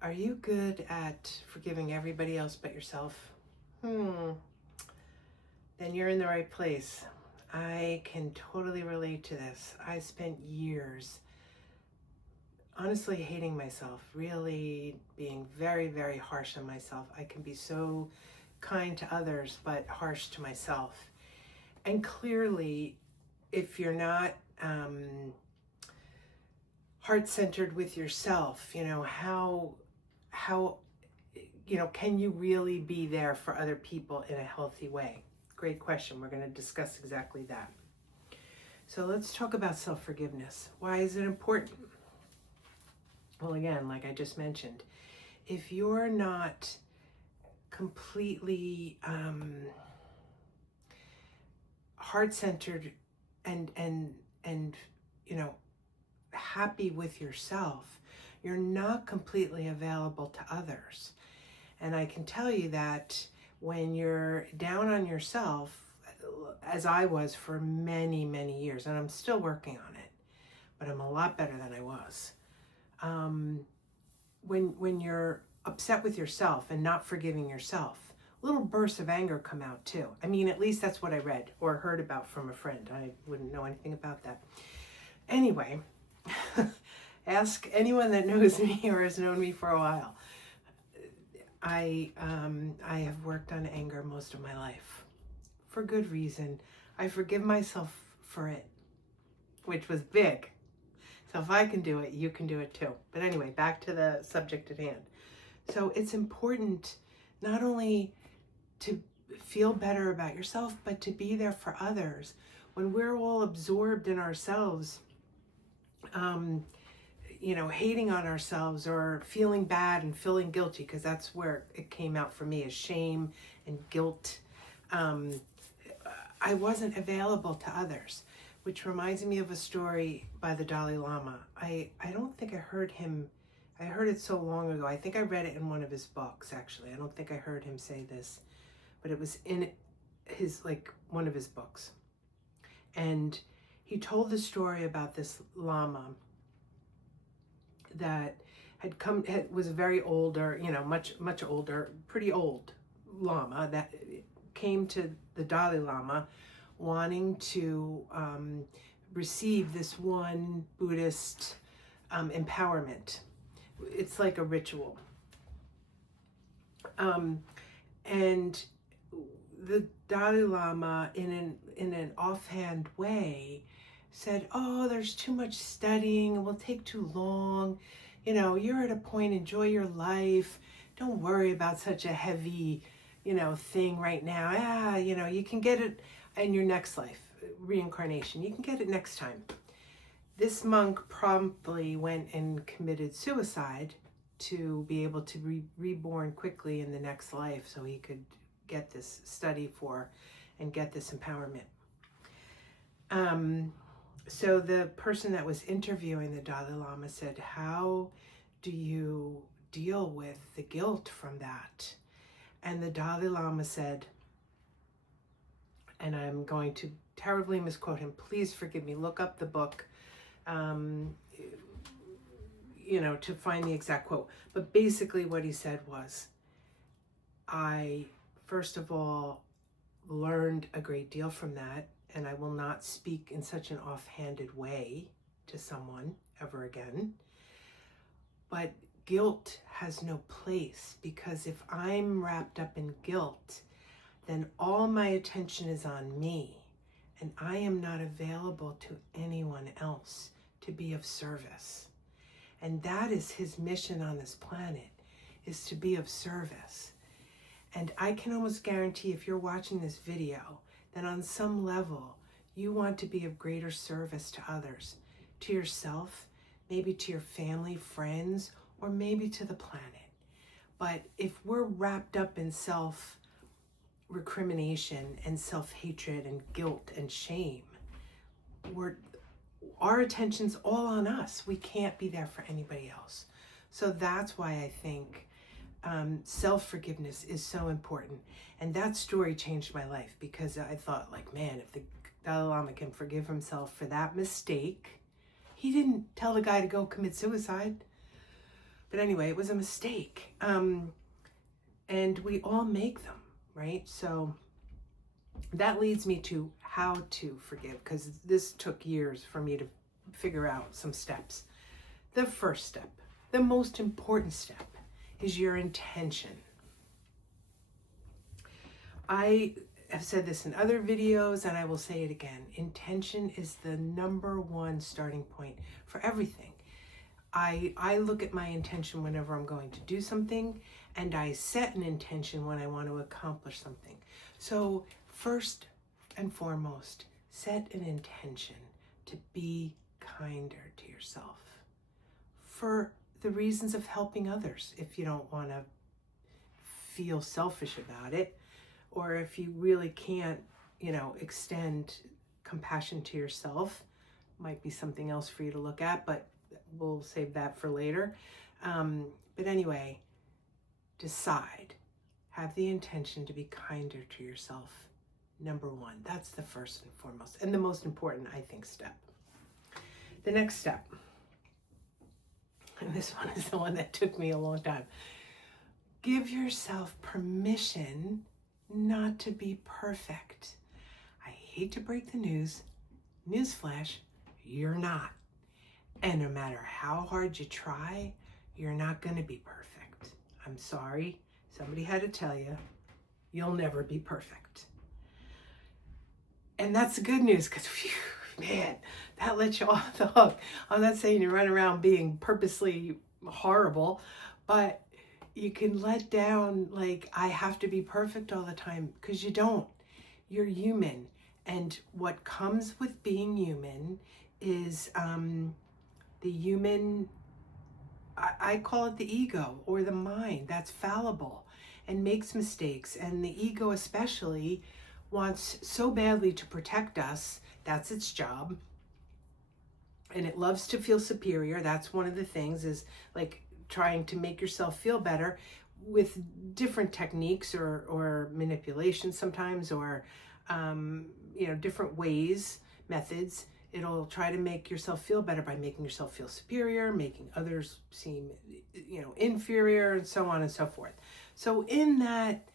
Are you good at forgiving everybody else but yourself? Then you're in the right place. I can totally relate to this. I spent years honestly hating myself, really being very, very harsh on myself. I can be so kind to others, but harsh to myself. And clearly, if you're not heart-centered with yourself, how can you really be there for other people in a healthy way? Great question. We're going to discuss exactly that. So let's talk about self-forgiveness. Why is it important? Well, again, like I just mentioned, if you're not completely heart-centered and happy with yourself, you're not completely available to others. And I can tell you that when you're down on yourself, as I was for many, many years, and I'm still working on it, but I'm a lot better than I was. When you're upset with yourself and not forgiving yourself, little bursts of anger come out too. I mean, at least that's what I read or heard about from a friend. I wouldn't know anything about that. Anyway, ask anyone that knows me or has known me for a while. I have worked on anger most of my life for good reason. I forgive myself for it, which was big. So if I can do it, you can do it too. But anyway, back to the subject at hand. So it's important not only to feel better about yourself, but to be there for others. When we're all absorbed in ourselves, hating on ourselves or feeling bad and feeling guilty, because that's where it came out for me, as shame and guilt. I wasn't available to others, which reminds me of a story by the Dalai Lama. I don't think I heard him. I heard it so long ago. I think I read it in one of his books, actually. I don't think I heard him say this, but it was in one of his books. And he told the story about this Lama that was a very older, much older, pretty old Lama that came to the Dalai Lama wanting to receive this one Buddhist empowerment. It's like a ritual. And the Dalai Lama, in an offhand way, said, "Oh, there's too much studying. It will take too long. You're at a point, enjoy your life. Don't worry about such a heavy, thing right now. You can get it in your next life, reincarnation. You can get it next time." This monk promptly went and committed suicide to be able to be reborn quickly in the next life so he could get this study for and get this empowerment. So the person that was interviewing the Dalai Lama said, "How do you deal with the guilt from that?" And the Dalai Lama said, and I'm going to terribly misquote him, please forgive me, look up the book, to find the exact quote. But basically what he said was, I, first of all, learned a great deal from that, and I will not speak in such an offhanded way to someone ever again. But guilt has no place, because if I'm wrapped up in guilt, then all my attention is on me, and I am not available to anyone else to be of service. And that is his mission on this planet, is to be of service. And I can almost guarantee, if you're watching this video, that on some level, you want to be of greater service to others, to yourself, maybe to your family, friends, or maybe to the planet. But if we're wrapped up in self-recrimination and self-hatred and guilt and shame, our attention's all on us. We can't be there for anybody else. So that's why I think self-forgiveness is so important. And that story changed my life, because I thought, man, if the Dalai Lama can forgive himself for that mistake, he didn't tell the guy to go commit suicide. But anyway, it was a mistake. And we all make them, right? So that leads me to how to forgive, because this took years for me to figure out some steps. The first step, the most important step, is your intention. I have said this in other videos, and I will say it again. Intention is the number one starting point for everything. I look at my intention whenever I'm going to do something, and I set an intention when I want to accomplish something. So first and foremost, set an intention to be kinder to yourself for the reasons of helping others. If you don't want to feel selfish about it, or if you really can't, extend compassion to yourself, might be something else for you to look at, but we'll save that for later. But anyway, decide, have the intention to be kinder to yourself. Number one, that's the first and foremost, and the most important, I think, step. The next step, and this one is the one that took me a long time. Give yourself permission not to be perfect. I hate to break the news. Newsflash, you're not. And no matter how hard you try, you're not going to be perfect. I'm sorry. Somebody had to tell you, you'll never be perfect. And that's the good news, because, man, that lets you off the hook. I'm not saying you run around being purposely horrible, but you can let down, like, I have to be perfect all the time, because you don't. You're human. And what comes with being human is the human, I call it the ego or the mind, that's fallible and makes mistakes. And the ego especially wants so badly to protect us. That's its job. And it loves to feel superior. That's one of the things, is like trying to make yourself feel better with different techniques or manipulation sometimes, or different ways, methods. It'll try to make yourself feel better by making yourself feel superior, making others seem, inferior, and so on and so forth. So in that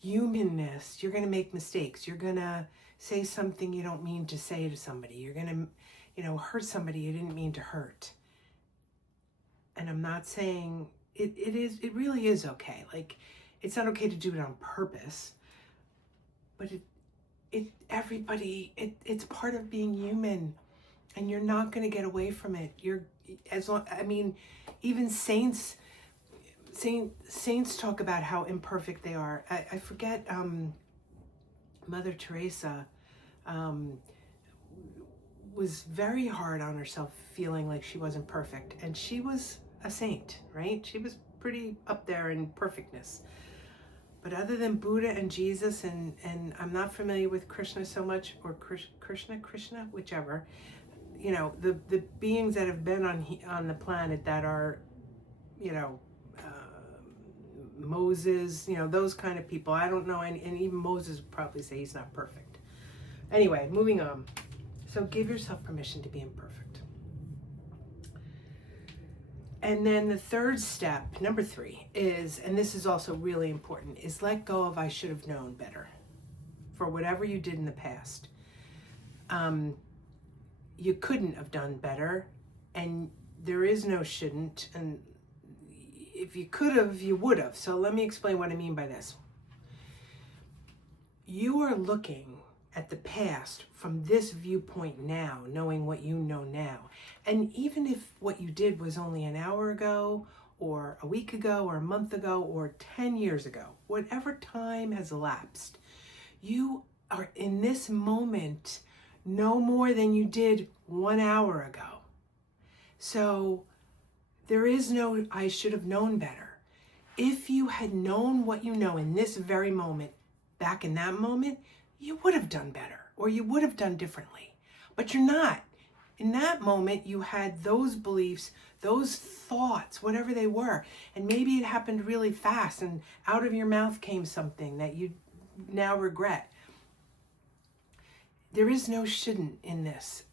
humanness, you're going to make mistakes. You're going to say something you don't mean to say to somebody. You're going to, hurt somebody you didn't mean to hurt. And I'm not saying it really is okay. Like, it's not okay to do it on purpose, but it's part of being human, and you're not going to get away from it. Even saints talk about how imperfect they are. I forget, Mother Teresa was very hard on herself, feeling like she wasn't perfect, and she was a saint, right? She was pretty up there in perfectness. But other than Buddha and Jesus, and I'm not familiar with Krishna so much, or Krishna, whichever, the beings that have been on the planet that are, Moses, those kind of people. I don't know, and even Moses would probably say he's not perfect. Anyway, moving on. So give yourself permission to be imperfect. And then the third step, number 3, is, and this is also really important, is let go of I should have known better for whatever you did in the past. You couldn't have done better, and there is no shouldn't, and if you could have, you would have. So let me explain what I mean by this. You are looking at the past from this viewpoint now, knowing what you know now. And even if what you did was only an hour ago, or a week ago, or a month ago, or 10 years ago, whatever time has elapsed, you are in this moment no more than you did 1 hour ago. So there is no I should have known better. If you had known what you know in this very moment, back in that moment, you would have done better, or you would have done differently. But you're not. In that moment, you had those beliefs, those thoughts, whatever they were, and maybe it happened really fast, and out of your mouth came something that you now regret. There is no shouldn't in this.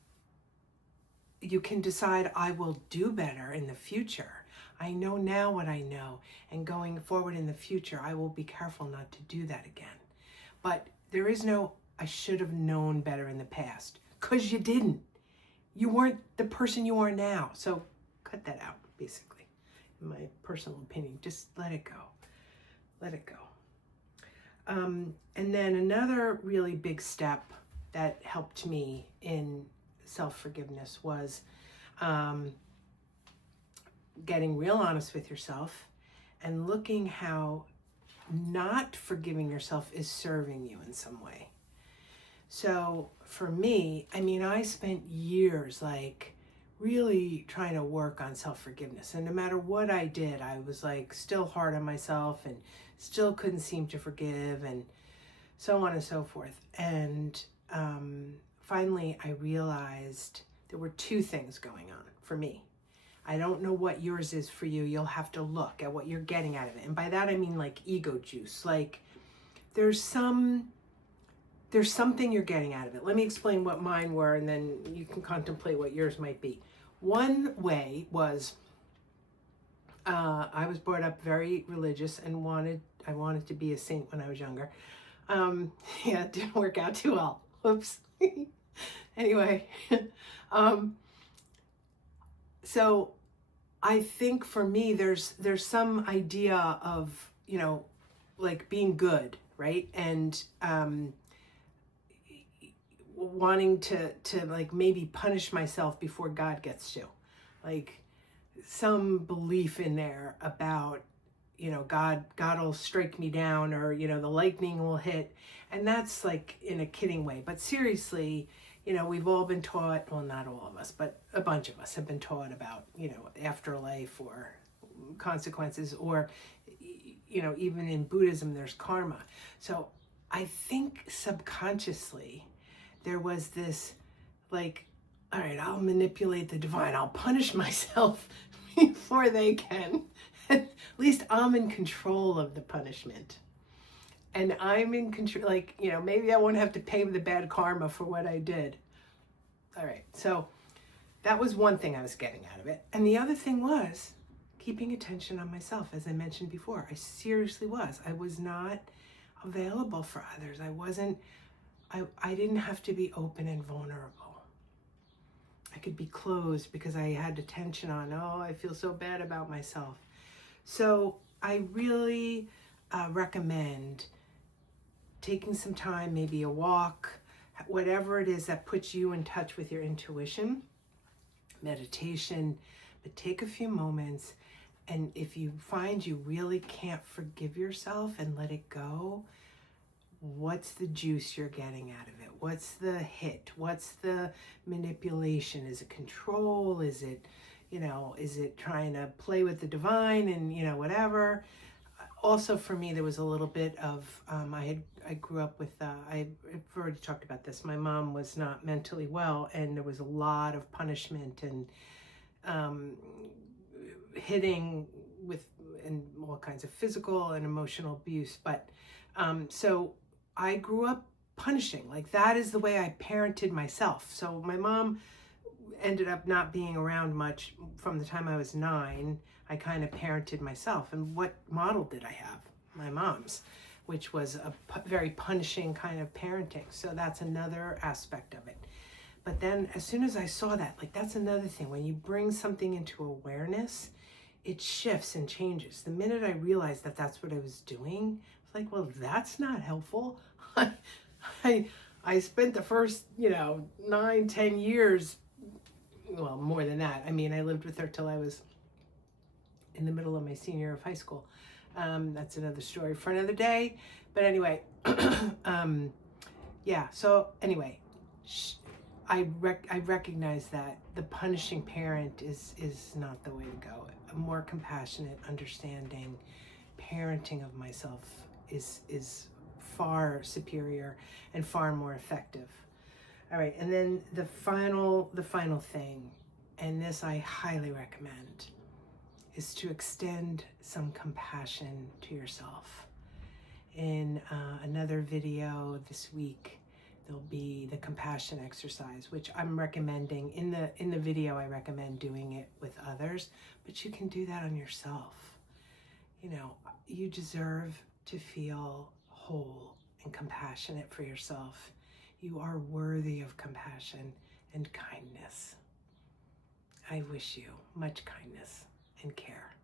You can decide, I will do better in the future. I know now what I know, and going forward in the future, I will be careful not to do that again. But there is no, I should have known better in the past, because you didn't. You weren't the person you are now. So cut that out, basically, in my personal opinion. Just let it go. Let it go. And then another really big step that helped me in self-forgiveness was getting real honest with yourself and looking how not forgiving yourself is serving you in some way. So for me, I mean, I spent years like really trying to work on self-forgiveness. And no matter what I did, I was like still hard on myself and still couldn't seem to forgive and so on and so forth. And finally, I realized there were two things going on for me. I don't know what yours is for you. You'll have to look at what you're getting out of it. And by that, I mean like ego juice. Like there's something you're getting out of it. Let me explain what mine were, and then you can contemplate what yours might be. One way was I was brought up very religious and I wanted to be a saint when I was younger. Yeah, it didn't work out too well. Whoops. Anyway, so I think for me, there's some idea of, you know, like being good, right? And wanting to like maybe punish myself before God gets to, like some belief in there about, you know, God will strike me down, or, you know, the lightning will hit. And that's like in a kidding way. But seriously, you know, we've all been taught, well, not all of us, but a bunch of us have been taught about, you know, afterlife or consequences, or, you know, even in Buddhism, there's karma. So I think subconsciously there was this like, all right, I'll manipulate the divine. I'll punish myself before they can. At least I'm in control of the punishment. And I'm in control, like, you know, maybe I won't have to pay the bad karma for what I did. All right, so that was one thing I was getting out of it. And the other thing was keeping attention on myself, as I mentioned before. I seriously was. I was not available for others. I didn't have to be open and vulnerable. I could be closed because I had attention on, oh, I feel so bad about myself. So I really recommend taking some time, maybe a walk, whatever it is that puts you in touch with your intuition, meditation, but take a few moments. And if you find you really can't forgive yourself and let it go, what's the juice you're getting out of it? What's the hit? What's the manipulation? Is it control? Is it, you know, is it trying to play with the divine and, you know, whatever? Also for me, there was a little bit of, I grew up with, I've already talked about this. My mom was not mentally well, and there was a lot of punishment and hitting with, and all kinds of physical and emotional abuse. But so I grew up punishing. Like that is the way I parented myself. So my mom ended up not being around much from the time I was 9. I kind of parented myself. And what model did I have? My mom's, which was a very punishing kind of parenting. So that's another aspect of it. But then as soon as I saw that, like that's another thing. When you bring something into awareness, it shifts and changes. The minute I realized that that's what I was doing, it's like, well, that's not helpful. I spent the first, 9, 10 years, well, more than that. I mean, I lived with her till I was in the middle of my senior year of high school. That's another story for another day. But anyway, yeah. So anyway, I recognize that the punishing parent is not the way to go. A more compassionate, understanding parenting of myself is far superior and far more effective. All right, and then the final thing, and this I highly recommend, is to extend some compassion to yourself. In another video this week, There'll be the compassion exercise, which I'm recommending in the video. I recommend doing it with others, but you can do that on yourself. You know, you deserve to feel whole and compassionate for yourself. You are worthy of compassion and kindness. I wish you much kindness and care.